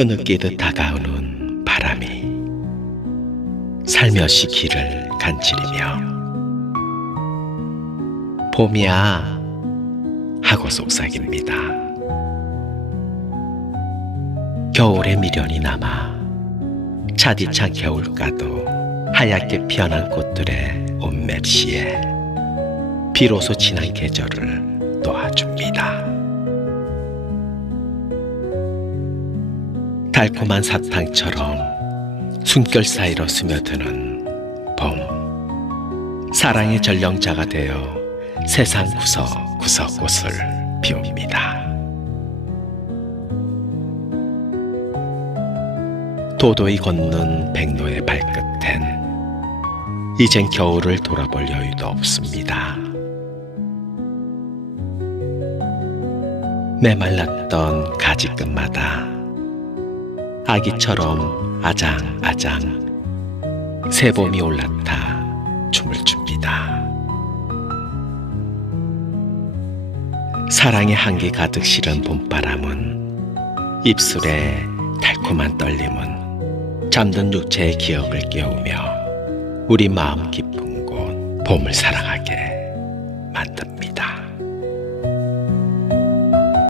흐느끼듯 다가오는 바람이 살며시 길을 간지리며 봄이야 하고 속삭입니다. 겨울의 미련이 남아 차디찬 겨울가도 하얗게 피어난 꽃들의 온맵시에 비로소 지난 계절을 놓아줍니다. 달콤한 사탕처럼 숨결 사이로 스며드는 봄. 사랑의 전령자가 되어 세상 구석구석 꽃을 피웁니다. 도도히 걷는 백로의 발끝엔 이젠 겨울을 돌아볼 여유도 없습니다. 메말랐던 가지끝마다 아기처럼 아장아장 새봄이 올라타 춤을 춥니다. 사랑의 향기 가득 실은 봄바람은 입술에 달콤한 떨림은 잠든 육체의 기억을 깨우며 우리 마음 깊은 곳 봄을 사랑하게 만듭니다.